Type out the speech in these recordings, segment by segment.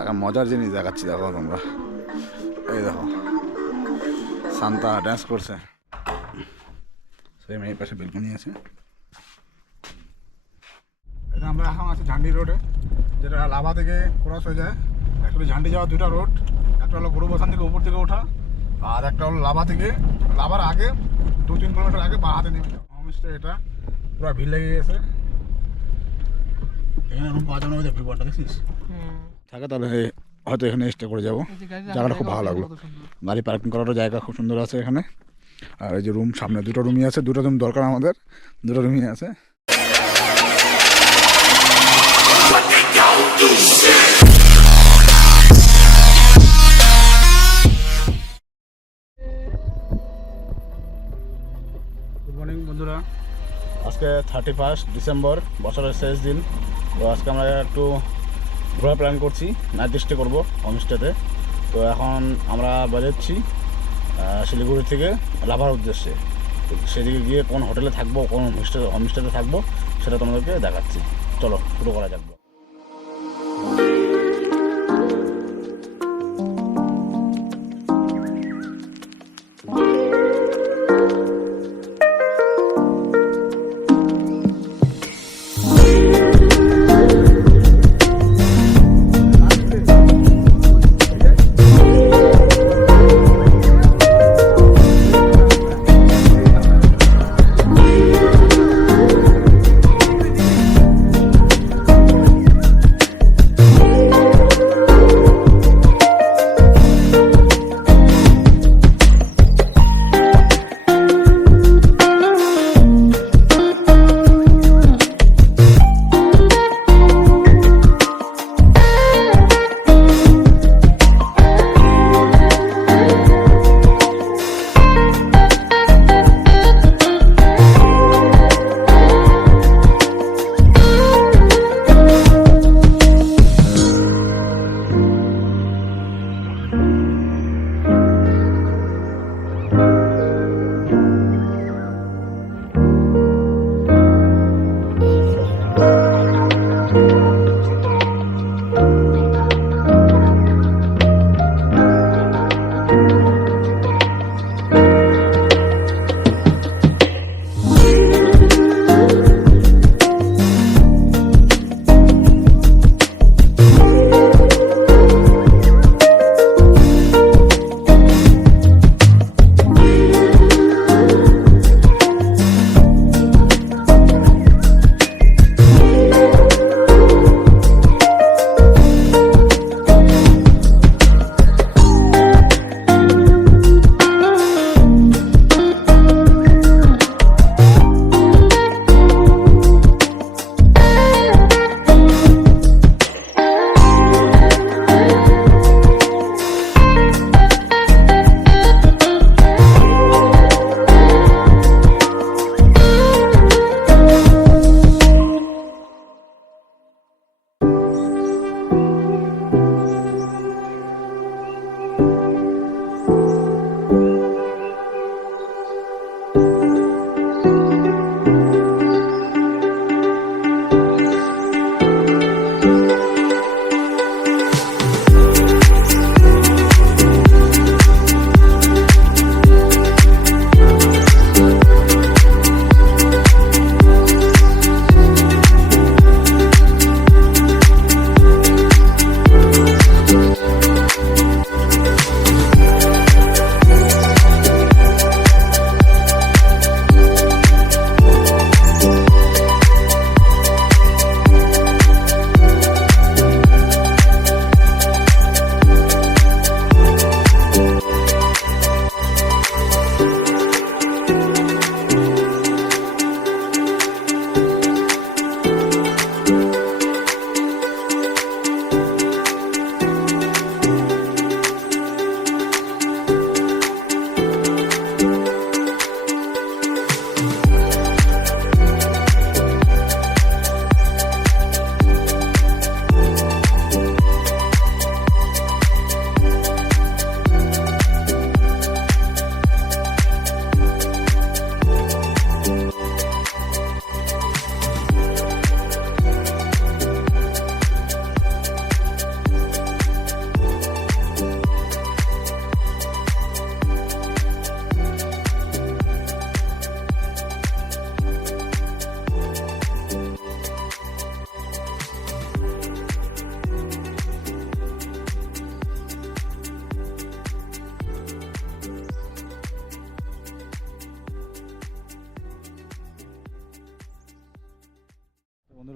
এখন মজার জিনিস দেখাচ্ছি, দেখো তোমরা। এই দেখো শান্তা ড্যান্স করছে। সেই মেয়ের পাশে বেলকনি আছে। এটা আমরা এখন আছি ঝান্ডি রোডে, যেটা লাভা থেকে ক্রস হয়ে যায়। অ্যাকচুয়ালি ঝান্ডি যাওয়ার দুটো রোড, একটা হলো গুরুবস্থান থেকে উপর থেকে ওঠা, আর একটা হলো লাভা থেকে, লাভার আগে 2-3 কিলোমিটার আগে বা হাতে নেমে যাও। হোমস্টে এটা পুরো ভিড় লেগে গেছে। এখানে রুম পাওয়া যাবে না, ভিউটা দেখছিস থাকে, তাহলে হয়তো এখানে স্টে করে যাবো। জায়গাটা খুব ভালো লাগলো, গাড়ি পার্কিং করারও জায়গা খুব সুন্দর আছে এখানে। আর এই যে রুম, সামনে দুটো রুমই আছে, দুটো রুম দরকার আমাদের, দুটো রুমই আছে। গুড মর্নিং বন্ধুরা, আজকে 31 ডিসেম্বর, বছরের শেষ দিন। তো আজকে আমরা একটু ঘোরার প্ল্যান করছি, নাইট স্টে করবো হোমস্টেতে। তো এখন আমরা বেরোচ্ছি শিলিগুড়ি থেকে লাভার উদ্দেশ্যে। সেদিকে গিয়ে কোন হোটেলে থাকবো, কোন হোমস্টেতে থাকবো, সেটা তোমাদেরকে দেখাচ্ছি। চলো শুরু করা যাক।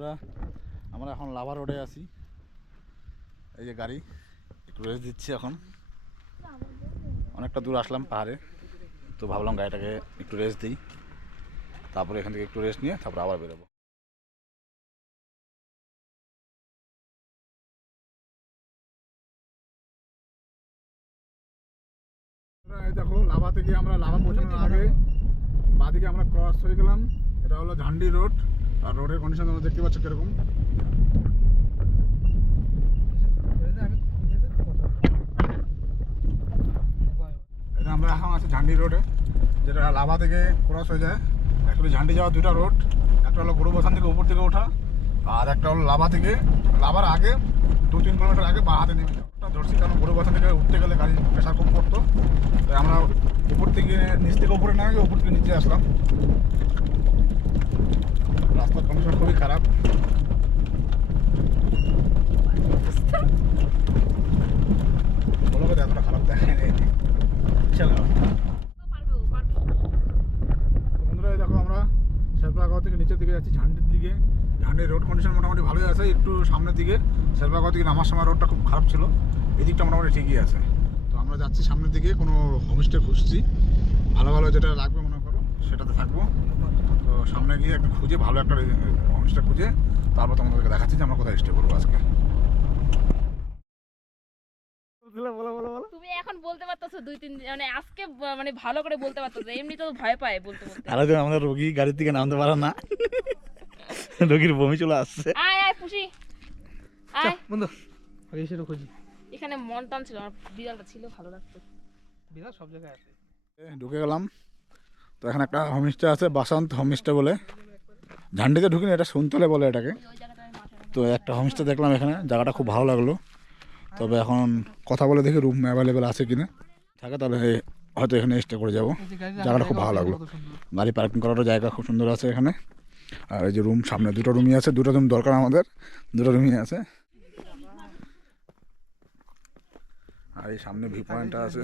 বন্ধুরা, আমরা এখন লাভা রোডে আছি। এই যে গাড়ি একটু রেস্ট দিচ্ছি এখন। অনেকটা দূর আসলাম পাহাড়ে, তো ভাবলাম গাড়িটাকে একটু রেস্ট দিই, তারপরে এখান থেকে একটু রেস্ট নিয়ে তারপরে আবার বেরোবো। দেখো লাভা থেকে আমরা লাভা পৌঁছানোর আগে বাঁদিকে আমরা ক্রস হয়ে গেলাম। এটা হলো ঝান্ডি রোড, আর রোডের কন্ডিশন তোমরা দেখতে পাচ্ছ কিরকম। এটা আমরা এখন আছি ঝান্ডি রোডে, যেটা লাভা থেকে ক্রস হয়ে যায়। অ্যাকচুয়ালি ঝান্ডি যাওয়ার দুটো রোড, একটা হলো গুরুবস্থান থেকে উপর থেকে ওঠা, আর একটা হলো লাভা থেকে, লাভার আগে 2-3 কিলোমিটার আগে বাঁ হাতে নেমে যাওয়া। ধরছি কারণ গুরুবস্থান থেকে উঠতে গেলে গাড়ি প্রেশার খুব পড়তো, তাই আমরা উপর থেকে নিচ থেকে উপরে না গিয়ে উপর থেকে নিচে আসলাম। রাস্তার কন্ডিশন খুবই খারাপ। বলো এতটা খারাপ দেখায় বন্ধুরা। দেখো আমরা শেরপাগাঁও থেকে নিচের দিকে যাচ্ছি ঝান্ডির দিকে। ঝান্ডির রোড কন্ডিশন মোটামুটি ভালোই আছে। একটু সামনের দিকে শেরপাগাঁও থেকে নামার সময় রোডটা খুব খারাপ ছিল, এই দিকটা মোটামুটি ঠিকই আছে। তো আমরা যাচ্ছি সামনের দিকে, কোনো হোমস্টে খুঁজছি ভালো ভালো যেটা লাগবে মনে করো সেটাতে থাকবো। তো সামনে গিয়ে একটু খুঁজে ভালো একটা হোমস্টে খুঁজে তারপর তোমাদেরকে দেখাচ্ছি যে আমরা কোথায় স্টে করবো আজকে। তুমি এখন বলতে পারতেছো 2-3 মানে আজকে মানে ভালো করে বলতে পারতেছো, এমনি তো ভয় পায় বলতে বলতে। আরে আমাদের রোগী গাড়ির থেকে নামতে পারে না, রোগীর বমি চলে আসছে। আয় আয় পুষি আয় বন্ধু, আগে এসে খুঁজি। এখানে মন টান ছিল, আমার বিড়ালটা ছিল ভালো লাগতো। বিড়াল সব জায়গায় আছে। ঢুকে গেলাম। তো এখানে একটা হোমস্টে আছে, বাসন্ত হোমস্টে বলে। ঝান্ডিতে ঢুকিনি, এটা শুনতলে বলে এটাকে। ওই জায়গাটায় মাঠে তো একটা হোমস্টে দেখলাম এখানে, জায়গাটা খুব ভালো লাগলো। তবে এখন কথা বলে দেখি রুম অ্যাভেলেবেল আছে কিনা, থাকে তাহলে হয়তো এখানে স্টে করে যাবো। জায়গাটা খুব ভালো লাগলো, গাড়ি পার্কিং করারও জায়গা খুব সুন্দর আছে এখানে। আর এই যে রুম, সামনে দুটো রুমই আছে, দুটো রুম দরকার আমাদের, দুটো রুমই আছে। আর এই সামনে ভিউ পয়েন্টটা আছে,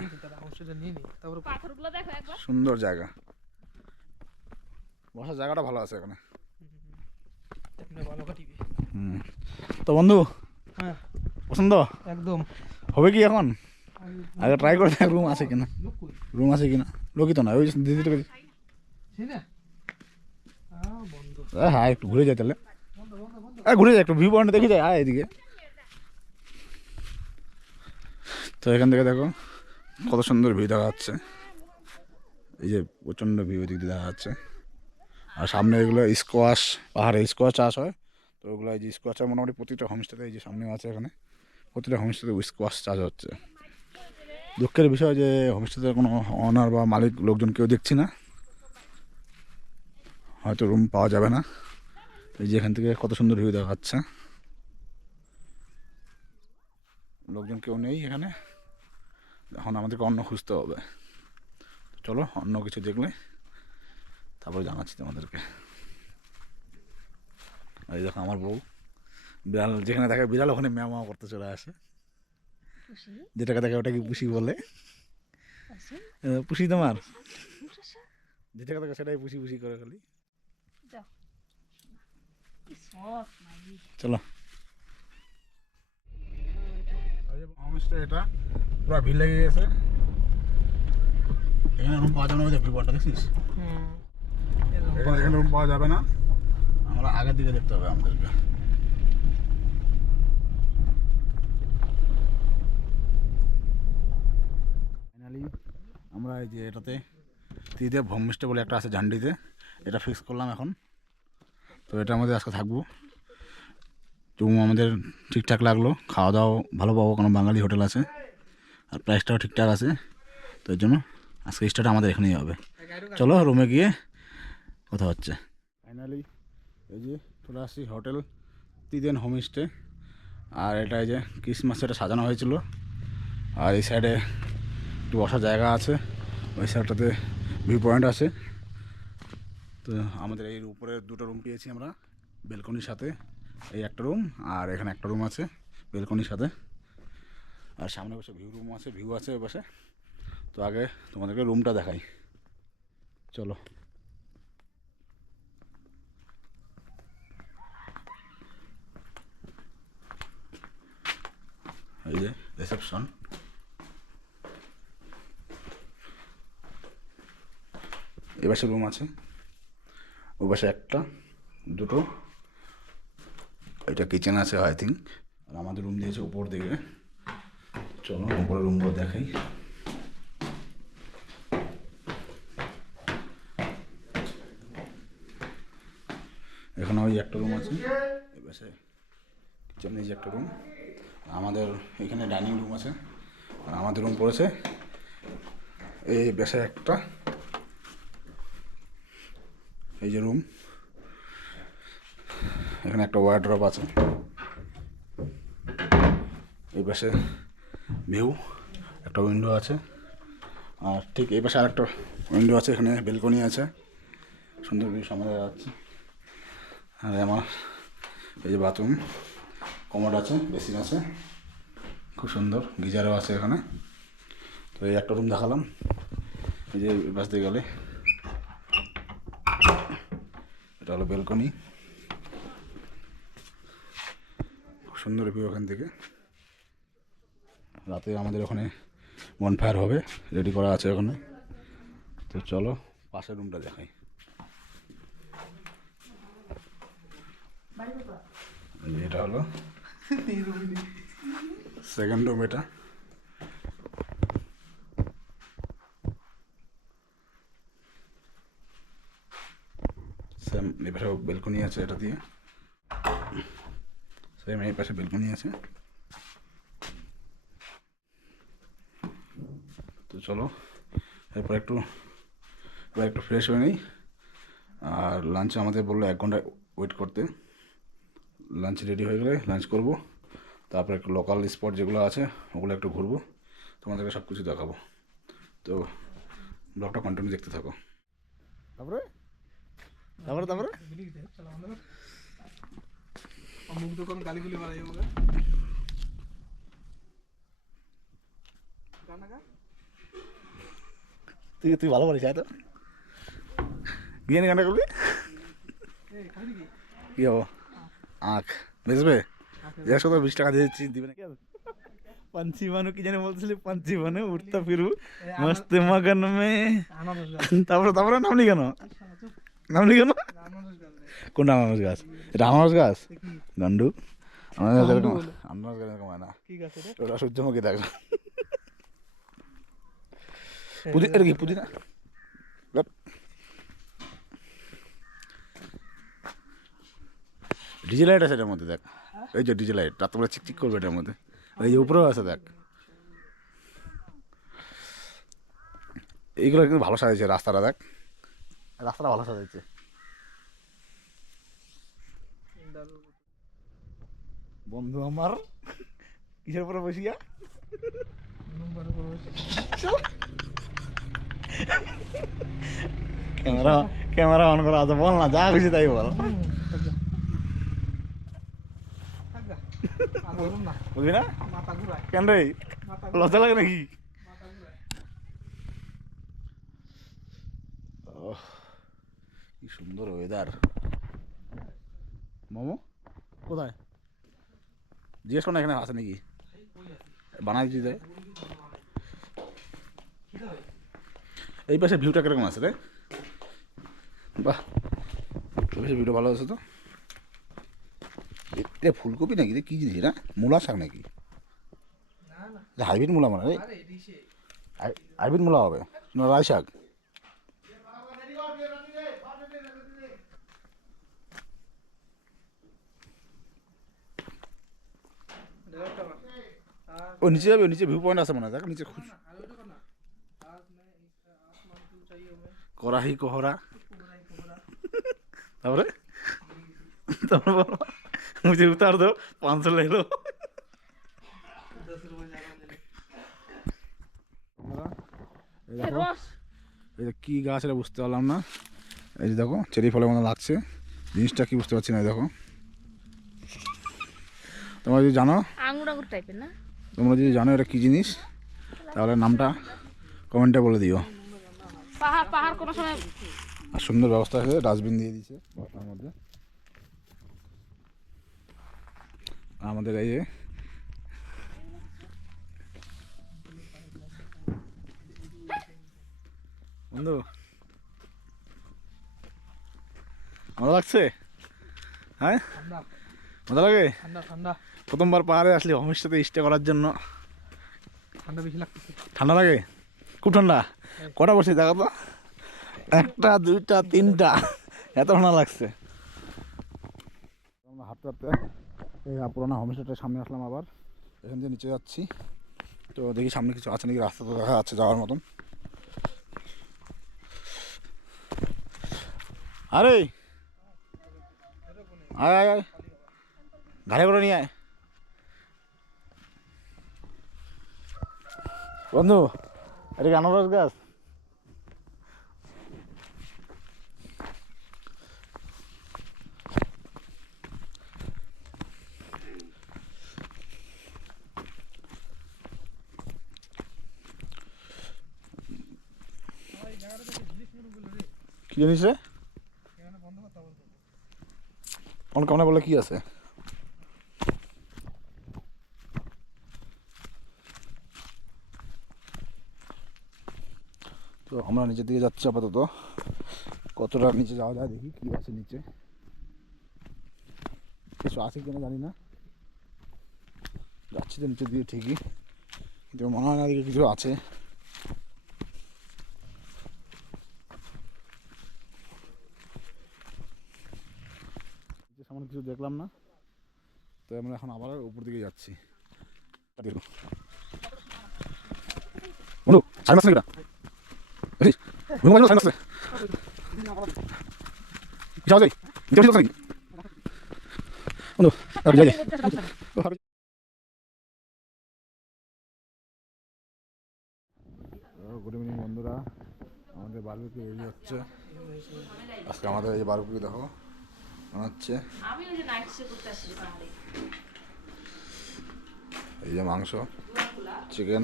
পাথরগুলো দেখো একবার। সুন্দর জায়গা, বসার জায়গাটা ভালো আছে এখানে। তো বন্ধু, হ্যাঁ পছন্দ একদম হবে কি এখন? আগে ট্রাই করে দেখ রুম আছে কিনা, রুম আছে কিনা। লোকই তো না, ওই দিদিটা হ্যাঁ একটু ঘুরে যায় তাহলে। ঘুরে যায় একটু ভিউ পয়েন্ট দেখে যায়, আয় এদিকে। তো এখান থেকে দেখো কত সুন্দর ভিউ দেখা যাচ্ছে, এই যে প্রচণ্ড ভিউ দিক দিয়ে দেখা যাচ্ছে। আর সামনে এগুলো স্কোয়াশ, পাহাড়ে স্কোয়াশ চাষ হয়। তো ওগুলো এই যে স্কোয়াশটা মোটামুটি প্রতিটা হোমস্টেতে, এই যে সামনেও আছে এখানে, প্রতিটা হোমস্টেতে স্কোয়াশ চাষ হচ্ছে। দুঃখের বিষয় যে হোমস্টেতে কোনো অনার বা মালিক লোকজন কেউ দেখছি না, হয়তো রুম পাওয়া যাবে না। এই যে এখান থেকে কত সুন্দর ভিউ দেখা যাচ্ছে, লোকজন কেউ নেই এখানে। এখন আমাদেরকে অন্য খুঁজতে হবে। চলো অন্য কিছু দেখলে তারপরে জানাচ্ছি তোমাদেরকে। এই দেখো আমার বউ, বিড়াল যেখানে দেখে বিড়াল ওখানে ম্যাও ম্যাও করতে চলে আসে। যেটাকে দেখে ওটাকে পুষি বলে। পুষি তোমার, যেটাকে দেখে সেটাই পুষি পুষি করে খালি। চলো হোমস্টে, এটা পুরো ভিড় লেগে গেছে। এখানে রুম পাওয়া যাবে না, ভিউ পয়েন্টটা দেখছিস? এখানে রুম পাওয়া যাবে না, আমরা আগের দিকে দেখতে হবে আমাদেরকে। ফাইনালি আমরা এই যে এটাতে ত্রিদেব হোমস্টে বলে একটা আছে ঝান্ডিতে, এটা ফিক্স করলাম এখন। তো এটার মধ্যে আজকে থাকবো। রুম আমাদের ঠিকঠাক লাগলো, খাওয়া দাওয়া ভালো পাবো, কোনো বাঙালি হোটেল আছে, আর প্রাইসটাও ঠিকঠাক আছে। তো এর জন্য আজকে স্টার্ট আমাদের এখানেই হবে। চলো রুমে গিয়ে কথা হচ্ছে। ফাইনালি এই যে চলে আসছি হোটেল ত্রিদেব হোমস্টে। আর এটা এই যে ক্রিসমাস এটা সাজানো হয়েছিল। আর এই সাইডে একটু বসার জায়গা আছে, ওই সাইডটাতে ভিউ পয়েন্ট আছে। তো আমাদের এই উপরে দুটো রুম পেয়েছি আমরা বেলকনির সাথে, এই একটা রুম আর এখানে একটা রুম আছে বেলকনির সাথে। আর সামনে বসে ভিউ আছে, ভিউ আছে ওই পাশে। তো আগে তোমাদেরকে রুমটা দেখাই, চলো। এই যে রিসেপশন, এ পাশে রুম আছে, ওই পাশে একটা, দুটো, এটা কিচেন আছে আই থিঙ্ক। আর আমাদের রুম দিয়েছে উপর দিকে। চলো উপরে রুমগুলো দেখাই। এখানে ওই একটা রুম আছে, এই পাশে কিচেন, এই যে একটা রুম। আমাদের এখানে ডাইনিং রুম আছে, আর আমাদের রুম পড়েছে এই পাশে একটা, এই যে রুম। এখানে একটা ওয়ার্ড্রপ আছে, এই পাশে ভিউ, একটা উইন্ডো আছে, আর ঠিক এই পাশে আরেকটা উইন্ডো আছে, এখানে বেলকনি আছে, সুন্দর ভিউ সামনে যাচ্ছে। আর আমার এই যে বাথরুম, কমোড আছে, বেসিন আছে, খুব সুন্দর, গিজারও আছে এখানে। তো এই একটা রুম দেখালাম, এই যে বাস দিয়ে গেলে এটা হলো বেলকনি, খুব সুন্দর ভিউ ওখান থেকে। রাতে আমাদের ওখানে বনফায়ার হবে, রেডি করা আছে ওখানে। তো চলো পাশের রুমটা দেখাই। এটা হলো সেকেন্ড রুম, এটা সেম এই পাশে বেলকনি আছে, এটা দিয়ে সেম এই পাশে বেলকনি আছে। তো চলো এবার একটু ফ্রেশ হয়ে নিই। আর লাঞ্চে আমাদের বললো 1 ঘন্টা ওয়েট করতে। লাঞ্চ রেডি হয়ে গেলে লাঞ্চ করব, তারপর একটু লোকাল স্পট যেগুলো আছে ওগুলো একটু ঘুরবো, তোমাদেরকে সব কিছু দেখাবো। তো ব্লগটা কন্টিনিউ দেখতে থাকো। তারপরে তারপরে তারপরে মুখ দোকান গালিগুলি মারা যাবো। তুই ভালো পারিস তো গিয়ে নি গানটা করবি কি হবো আখ বেচবে, 120 টাকা দিয়েছি, দিবে না কি? पंछी मानो কি জানি বলছিলি, पंछी मानो উঠতা ফিরু মস্ত মগন মে। তারপরে নামলি কেন? কোনটা আনারস গাছ? এটা আনারস গাছ, গান্ডু আনারস গাছ এরকম হয় না, ওটা সূর্যমুখী দেখ। এটা কি পুদিনা? ডিজে লাইট আছে এটার মধ্যে দেখ, এই যে ডিজে লাইট, রাত তোমরা চিকচিক করবে এটার মধ্যে, এই যে উপরেও আছে দেখ। এইগুলো কিন্তু ভালো সাজাইছে রাস্তাটা, দেখ রাস্তাটা ভালো সাজাইছে। বন্ধু আমার কিসের উপরে বসিয়া ক্যামেরা অন করা আছে, বল না যা খুশি তাই বল। বুঝবি না কেন রে, লজ্জা লাগে নাকি? কি সুন্দর ওয়েদার। মোমো কোথায় জিজ্ঞেস কর না, এখানে আছে নাকি, বানাই দিতে। এই পাশে ভিউটা কিরকম আছে রে? বাহ, এই পাশে ভিউটা ভালো আছে তো। এটা ফুলকপি নাকি রে, কি জিনিস এটা? মূলা শাক নাকি? হাইব্রিড মূলা মানে রে, হাইব্রিড মূলা হবে না রায় শাক? ও নিচে যাবে, নিচে ভিউ পয়েন্ট আছে মনে হয়, দেখ নিচে খুঁজ। কড়াহি কোহরা, তারপরে मुझे उतार दो 500 ले लो। এই কি গাছ এটা বুঝতে পারলাম না, এই যে দেখো চেরি ফলের মতো লাগছে, জিনিসটা কি বুঝতে পারছি না। দেখো তোমরা যদি জানো, আঙুর আঙুর টাইপের না, তোমরা যদি জানো এটা কি জিনিস তাহলে নামটা কমেন্টে বলে দিও। পাহাড় পাহাড় কোনো সময়। আর সুন্দর ব্যবস্থা আছে, ডাস্টবিন দিয়ে দিয়েছে বাসার মধ্যে। আমাদের এই যে বন্ধু মজা লাগছে? হ্যাঁ ঠান্ডা মজা লাগে? ঠান্ডা ঠান্ডা প্রথমবার পাহাড়ে আসলি হোমস্টেতে স্টে করার জন্য। ঠান্ডা বেশি লাগতেছে। ঠান্ডা লাগে? খুব ঠান্ডা। কটা বসে দেখো তো, একটা দুইটা তিনটা, এত ঠান্ডা লাগছে। আমরা হাঁটতে হাঁটতে এই পুরোনো হোমস্টেটার সামনে আসলাম, আবার এখান থেকে নিচে যাচ্ছি। তো দেখি সামনে কিছু আছে নাকি, রাস্তা তো দেখা যাচ্ছে যাওয়ার মতন। আরে আয় আয় আয়, ঘাড়ে করে নিয়ে আয় বন্ধু। এটা কি আনারস গাছ? কি জানিস রে? অনেক কামনা বলে কি আছে? তো আমরা নিচের দিকে যাচ্ছি আপাতত। কতটা নিচে যাওয়া যায় দেখি কি আছে নিচে। কিছু আছে কিনা জানি না, যাচ্ছি তো নিচের দিকে ঠিকই, কিন্তু মনে হয় না দিকে কিছু আছে। সামনে কিছু দেখলাম না, তো আমরা এখন আবার উপর দিকে যাচ্ছি। বন্ধু সাড়ে মাস নাকি গুড ইভিনিং বন্ধুরা, আমাদের বারবিকিউ রেডি হচ্ছে আজকে। আমাদের এই বারবিকিউ দেখো বানাচ্ছে, এই যে মাংস, চিকেন,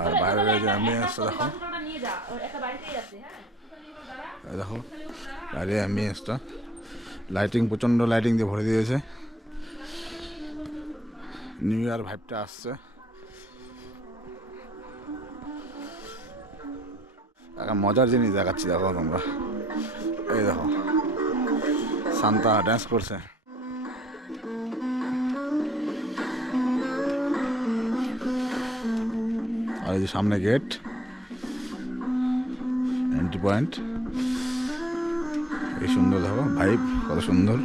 আর বাইরের যে অ্যাম্বিয়েন্সটা দেখো, এই দেখো বাইরের অ্যাম্বিয়েন্সটা, লাইটিং প্রচণ্ড লাইটিং দিয়ে ভরে দিয়েছে, নিউ ইয়ার ভাইবটা আসছে। একটা মজার জিনিস দেখাচ্ছি দেখো তোমরা, এই দেখো সান্তা ড্যান্স করছে। আর এই যে সামনে গেট, এন্ট্রি পয়েন্ট, এই সুন্দর দেখো ভাইব, কত সুন্দর।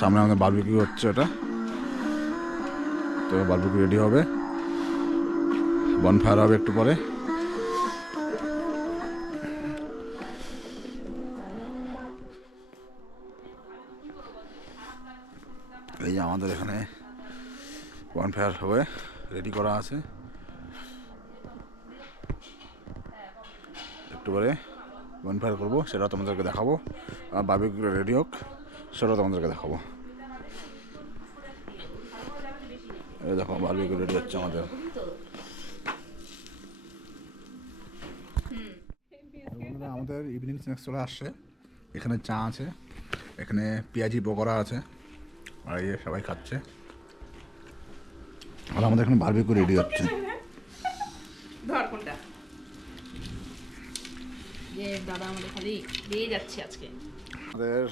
সামনে আমাদের বারবিকিউ হচ্ছে, ওটা তো বারবিকিউ রেডি হবে, বনফায়ার হবে একটু পরে। এই যে আমাদের এখানে বনফায়ার হবে, রেডি করা আছে, একটু পরে বনফায়ার করবো, সেটাও তোমাদেরকে দেখাবো। আর বারবিকিউ রেডি হোক, সেটাও তোমাদেরকে দেখাবো। এই দেখো বারবিকিউ রেডি হচ্ছে আমাদের। আমাদের ইভিনিং স্ন্যাক্স চলে আসছে, এখানে চা আছে, এখানে পেঁয়াজি পকোড়া আছে, আর এই সবাই খাচ্ছে। আর আমাদের এখানে বারবিকিউ রেডি হচ্ছে। আমাদের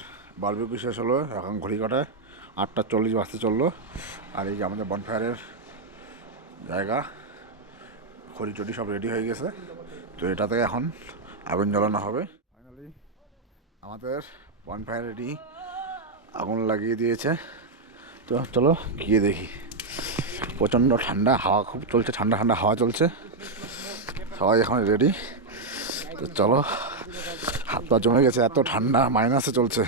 বারবিকিউ শেষ হলো, এখন ঘড়ি কাটায় 8:40 বাজতে চললো। আর এই যে আমাদের বনফায়ারের জায়গা, খড়ি চটি সব রেডি হয়ে গেছে, তো এটাতে এখন আগুন জ্বালানো হবে। ফাইনালি আমাদের বনফায়ার রেডি, আগুন লাগিয়ে দিয়েছে। তো চলো গিয়ে দেখি। প্রচণ্ড ঠান্ডা, হাওয়া খুব চলছে, ঠান্ডা ঠান্ডা হাওয়া চলছে, সবাই এখন রেডি। তো চলো, হাত পা জমে গেছে, এত ঠান্ডা, মাইনাসে চলছে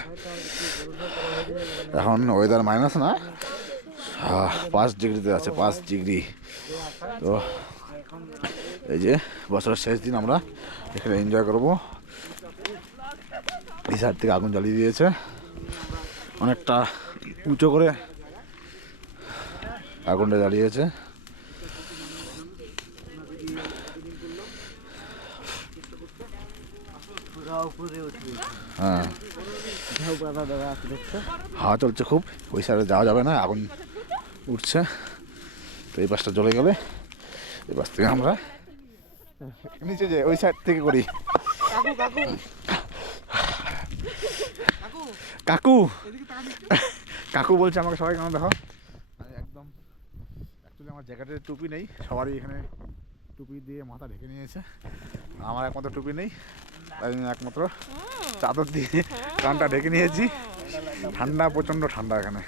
এখন ওয়েদার, মাইনাস না 5 ডিগ্রিতে আছে, 5 ডিগ্রি। তো এই যে বছরের শেষ দিন আমরা এখানে এনজয় করবো। এই সাইড থেকে আগুন জ্বালিয়ে দিয়েছে, অনেকটা উঁচু করে আগুনটা জ্বালিয়েছে। হ্যাঁ হাওয়া চলছে খুব, ওই সাইডে যাওয়া যাবে না, আগুন উঠছে। তো এই পাশটা জ্বলে গেলে এই পাশ থেকে আমরা নিচে যে ওই সাইড থেকে করি। কাকু কাকু কাকু কাকু এদিকে তাকান একটু। কাকু বলছে আমাকে সবাই কেন দেখো, আমি একদম অ্যাকচুয়ালি আমার জ্যাকেটের টুপি নেই, সবারই এখানে টুপি দিয়ে মাথা ঢেকে নিয়েছে, আমার একমাত্র টুপি নেই, তাই আমি একমাত্র চাদর দিয়ে কানটা ঢেকে নিয়েছি। ঠান্ডা, প্রচণ্ড ঠান্ডা এখানে।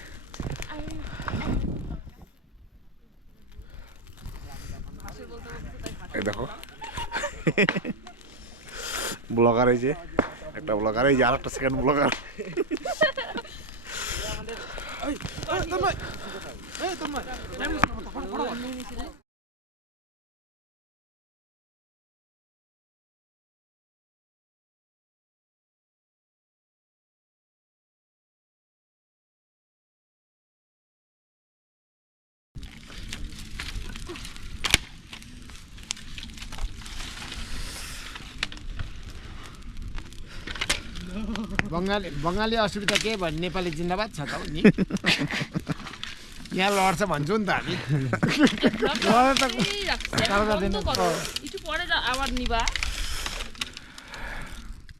এই দেখো ব্লগার, এই যে একটা ব্লগার, এই যে আর একটা সেকেন্ড ব্লগার। এই তন্ময়, এই তন্ময়, बङ्गाली असुविधा के भन्ने नेपाली जिन्दाबाद छ त नि यहाँ लड्छ भन्छु नि त हामी একটু পরে আবার নিবা।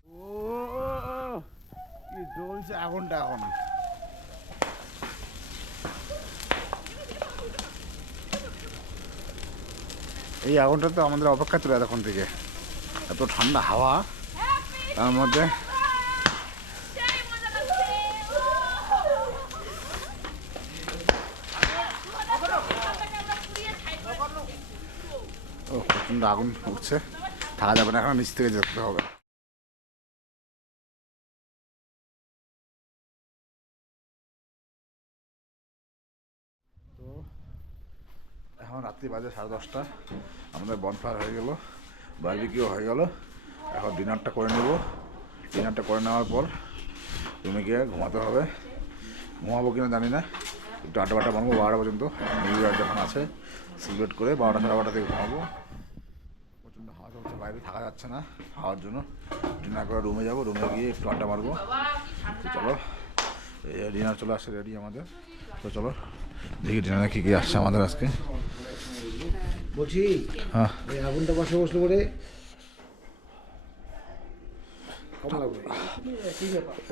ও কি জ্বলছে আগুনটা এখন। এই আগুনটা তো আমাদের অপেক্ষা ছিল এতক্ষণ থেকে, এত ঠান্ডা হাওয়া, তার মধ্যে প্রচণ্ড আগুন উঠছে, থাকা যাবে না, এখন নিচ থেকে যেতে হবে। তো এখন রাত্রি বাজে 10:30, আমাদের বনফায়ার হয়ে গেল, বারবিকিউ হয়ে গেল। এখন ডিনারটা করে নেব, ডিনারটা করে নেওয়ার পর রুমে গিয়ে ঘুমাতে হবে। ঘুমাবো কিনা জানি না, একটু আড্ডা বাড্ডা মারবো 12টা পর্যন্ত। নিউ ইয়ার যখন আছে সেলিব্রেট করে 12টা সাড়ে 12টা থেকে ঘুমাবো। প্রচণ্ড হাওয়া চলছে, বাইরে থাকা যাচ্ছে না হাওয়ার জন্য। ডিনার করে রুমে যাবো, রুমে গিয়ে একটু আড্ডা মারবো। তো চলো, এই ডিনার চলে আসছে রেডি আমাদের। তো চলো দেখি ডিনারে কী কী আসছে আমাদের আজকে। বলছি হ্যাঁ, এই আগুনটা বসে বসলে পরে কম লাগবে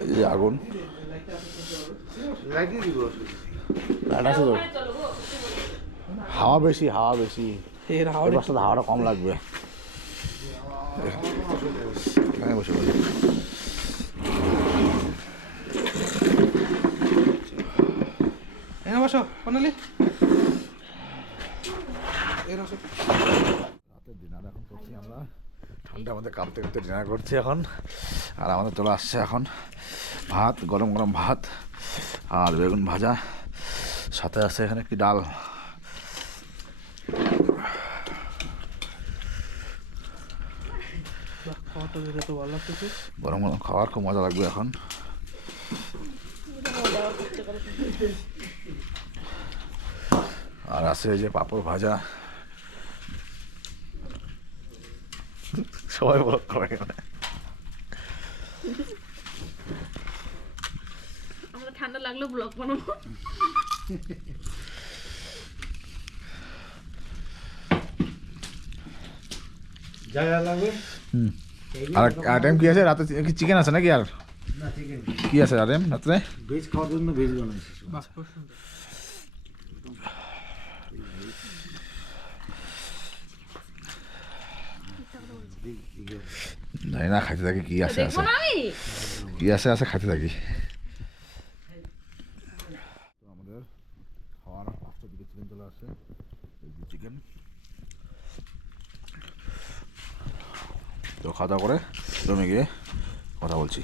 এই যে আগুন, লাইট দিয়ে দিব লাইট আছে তো, হাওয়া বেশি, হাওয়া বেশি, এর হাওয়া এবার সাথে হাওয়াটা কম লাগবে। এখানে বসে বসে এনে বসো কোনালি, এর বসো। রাতের ডিনার এখন করছি আমরা, ঠান্ডার মধ্যে কাঁপতে কাঁপতে ডিনার করছি এখন। আর আমাদের চলে আসছে এখন ভাত, গরম গরম ভাত আর বেগুন ভাজা, সাথে আছে এখানে একটি ডাল। খাওয়াটা দিলে তো ভালো লাগতেছে। গরম গরম খাওয়ার খুব মজা লাগবে এখন। আর আছে এই যে পাঁপড় ভাজা, সবাই ব্লগ করে এখানে। আমরা ঠান্ডা লাগলো ব্লগ বানাবো। জায়গা লাগবে আর আইটেম কি আছে রাতে? কি চিকেন আছে নাকি? আর না চিকেন কি আছে আইটেম রাত্রে? ভেজ খাওয়ার জন্য ভেজ বানাইছি বাহ খুব সুন্দর। জানি না, খাইতে থাকি কি আছে দেখবো আছে, না আমি। কি আছে আছে খাইতে থাকি। তো আমাদের খাওয়ার 5টার দিকে চিকেন চলে আসছে, এই যে চিকেন। তো খাওয়া দাওয়া করে রুমে গিয়ে কথা বলছি।